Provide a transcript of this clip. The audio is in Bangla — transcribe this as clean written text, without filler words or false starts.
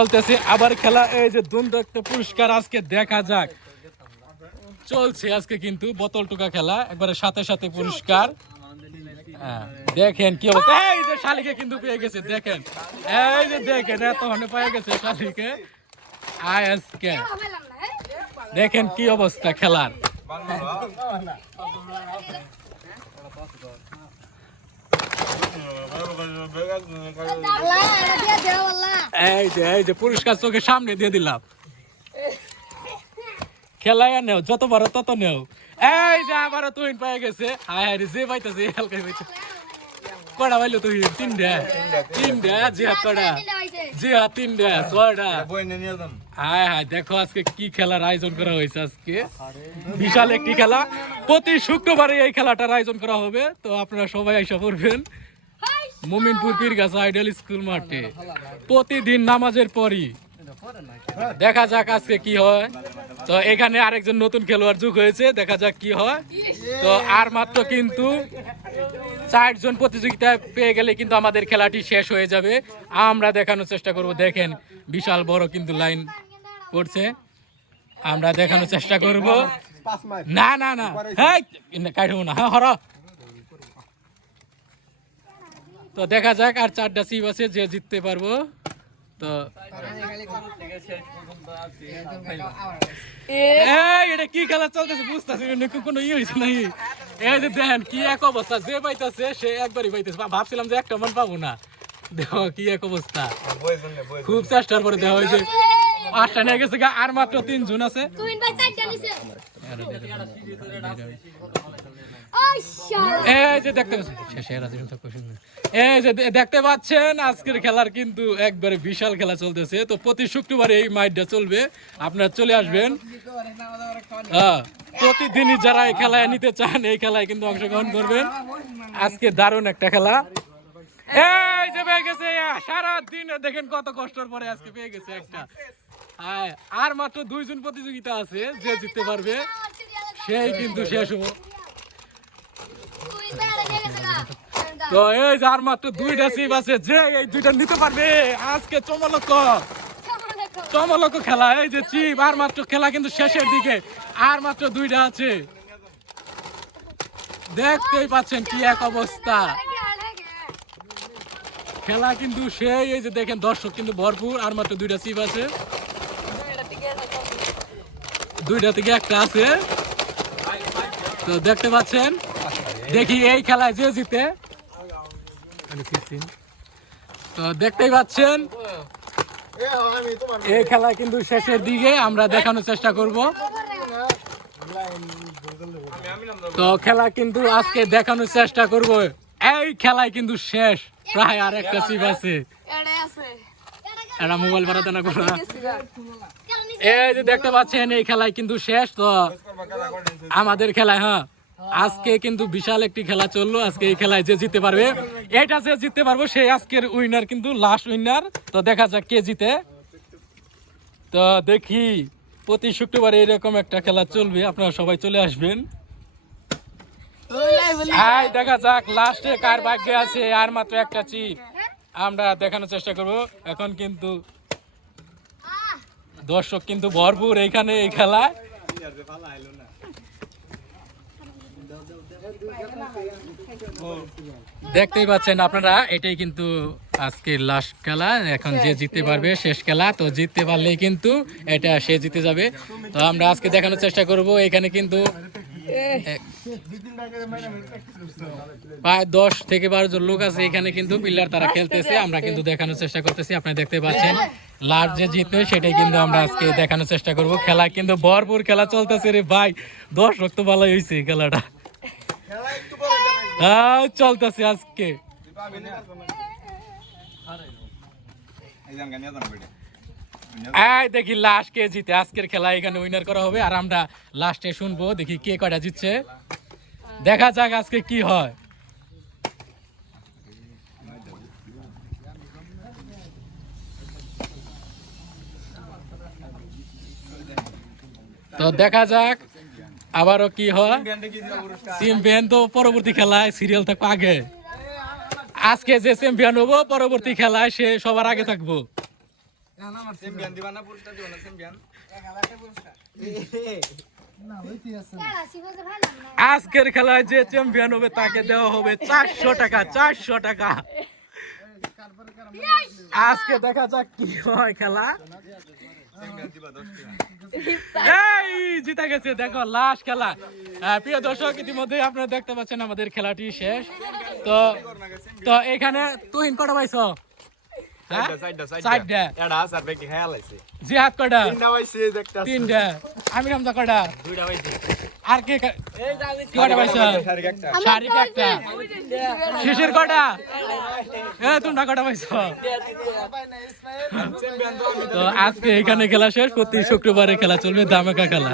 চলতেছে আবার খেলা। এই যে দ্বন্দ্ব একটা পুরস্কার আজকে দেখা যাক। চলছে আজকে কিন্তু বোতল টোকা খেলা, একবারে সাথে সাথে পুরস্কার। দেখেন কি অবস্থা। এই যে শালিকে কিন্তু পেয়ে গেছে, দেখেন এই যে দেখেন এত হনে পেয়ে গেছে শালিকে আজকে। দেখেন কি অবস্থা খেলার। এই যে পুরস্কার চোখের সামনে দিয়ে দিলাম। খেলায় নেও, যত বড় তত নেও। এই যে আবার তুই পেয়ে গেছে। হায় হায় যে পাইতেছে হালকাই পাইতে। কড়া পাইলো তুই? তিনটা জি হাত কড়া, জি হাত তিনটা ছয়টা। হায় হায় দেখো আজকে কি খেলার আয়োজন করা হয়েছে। আজকে বিশাল একটি খেলা, প্রতি শুক্রবারে এই খেলাটার আয়োজন করা হবে। তো আপনারা সবাই এসে পড়বেন মুমিনপুর পীরগাছা আইডিয়াল স্কুল মাঠে প্রতিদিন নামাজের পরই। দেখা যাক আজকে কি হয়। তো এখানে আরেকজন নতুন খেলোয়াড় যোগ হয়েছে, দেখা যাক কি হয়। তো আর মাত্র কিন্তু 4 জন প্রতিযোগিতা পেয়ে গেলে কিন্তু আমাদের খেলাটি শেষ হয়ে যাবে। আমরা দেখানোর চেষ্টা করব। দেখেন বিশাল বড় কিন্তু লাইন করছে, আমরা দেখানোর চেষ্টা করব। না না না কাটবো না, হ্যাঁ হরা। তো দেখা যাক, আর 4টা সিপ আছে, যে জিততে পারবো। তো এটা কি খেলা চলতেছে বুঝতেছি কোনো ইয়ে হয়েছে নাই। এই যে দেখেন কি এক অবস্থা, যে পাইতেছে সে একবারই পাইতেছে। ভাবছিলাম যে একটা মন পাবো না, দেখো কি এক অবস্থা। খুব চেষ্টার পরে দেওয়া হয়েছে, 5টা নিয়ে গেছে, আর মাত্র 3 জন আছে। এই যে দেখতে পাচ্ছেন আজকের খেলার কিন্তু একবারে বিশাল খেলা চলতেছে। তো প্রতি শুক্রবারে এই মাইটটা চলবে, আপনারা চলে আসবেন। প্রতিদিনই যারা এই খেলায় নিতে চান এই খেলায় কিন্তু অংশগ্রহণ করবেন। আজকে দারুণ একটা খেলা। এই যে পেয়ে গেছে, সারাদিন দেখেন কত কষ্টের পরে আজকে পেয়ে গেছে একটা। আর মাত্র 2 জন প্রতিযোগিতা আছে, যে জিততে পারবে সেই কিন্তু শেষ হবে। তো এই যে আর মাত্র 2টা সিপ আছে, যে এই 2টা নিতে পারবে আজকে চমলক খেলা। এই যে চিপ, আর মাত্র খেলা কিন্তু শেষের দিকে, আর মাত্র 2টা আছে। দেখতেই পাচ্ছেন কি এক অবস্থা, খেলা কিন্তু সেই। এই যে দেখেন দর্শক কিন্তু ভরপুর, আর মাত্র 2টা সিপ আছে, 2টা থেকে একটা আছে। তো দেখতে পাচ্ছেন, দেখি এই খেলায় যে জিতে। তো দেখতেই পাচ্ছেন এই খেলা কিন্তু শেষের দিকে, আমরা দেখানোর চেষ্টা করব। তো খেলা কিন্তু আজকে দেখানোর চেষ্টা করব। এই খেলায় কিন্তু শেষ, প্রায় আর একটা সিপ আছে। এটা মোবাইল বাড়াতে না করো। এই যে দেখতে পাচ্ছেন এই খেলায় কিন্তু শেষ। তো আমাদের খেলায় আজকে কিন্তু বিশাল একটি খেলা চললো। আজকে এই খেলায় যে জিততে পারবে, এটা যে জিততে পারবো সেই আজকের উইনার, কিন্তু লাস্ট উইনার। তো দেখা যাক কে জিতে। তো দেখি প্রতি শুক্রবারে এরকম একটা খেলা চলবে, আপনারা সবাই চলে আসবেন। দেখা যাক লাস্টে কার ভাগ্যে আছে আর মাত্র একটা চিপ, আমরা দেখানোর চেষ্টা করব। এখন কিন্তু দর্শক কিন্তু ভরপুর এইখানে এই খেলায়। দেখতেই পাচ্ছেন আপনারা, এটাই কিন্তু আজকে লাস্ট খেলা। এখন যে জিততে পারবে শেষ খেলা, তো জিততে পারলেই কিন্তু এটা সে জিতে যাবে। তো আমরা আজকে দেখানোর চেষ্টা করব। এখানে কিন্তু প্রায় 10 থেকে 12 জন লোক আছে এখানে, কিন্তু পিলার তারা খেলতেছে। আমরা কিন্তু দেখানোর চেষ্টা করতেছি, আপনারা দেখতে পাচ্ছেন। লাস্ট যে জিতবে সেটাই কিন্তু আমরা আজকে দেখানোর চেষ্টা করব। খেলা কিন্তু ভরপুর খেলা চলতেছে রে ভাই, দর্শক তো ভালোই হয়েছে খেলাটা। চলতেছে আজকে। দেখি লাস্ট কে জিতে। আজকের খেলা এখানে উইনার করা হবে, আর আমরা লাস্টে শুনবো দেখি কে কয়টা জিতছে। দেখা যাক আজকে কি হয়। তো দেখা যাক আবারও কি হয়। চ্যাম্পিয়ন তো পরবর্তী খেলায় সিরিয়াল থাকবে আগে। আজকে যে চ্যাম্পিয়ন হবো পরবর্তী খেলায় সে সবার আগে থাকবো। চ্যাম্পিয়ন দিবা না পুরস্কার দিবা না চ্যাম্পিয়ন আজকের খেলায় যে চ্যাম্পিয়ন হবে তাকে দেওয়া হবে 400 টাকা 400 টাকা আজকে দেখা যাক কি হয় খেলা এই জিতে গেছে দেখো লাস্ট খেলা প্রিয় দর্শক ইতিমধ্যে আপনারা দেখতে পাচ্ছেন আমাদের খেলাটি শেষ তো তো এখানে তুহিন কটা পাইছো জিহাদ কটা তিনটা আমি নামটা কটা আর কে কটা পাইছো শারিক একটা শিশির কটা তোমরা কটা পাইছো তো আজকে এখানে খেলা শেষ প্রতি শুক্রবারে খেলা চলবে ধামাকা খেলা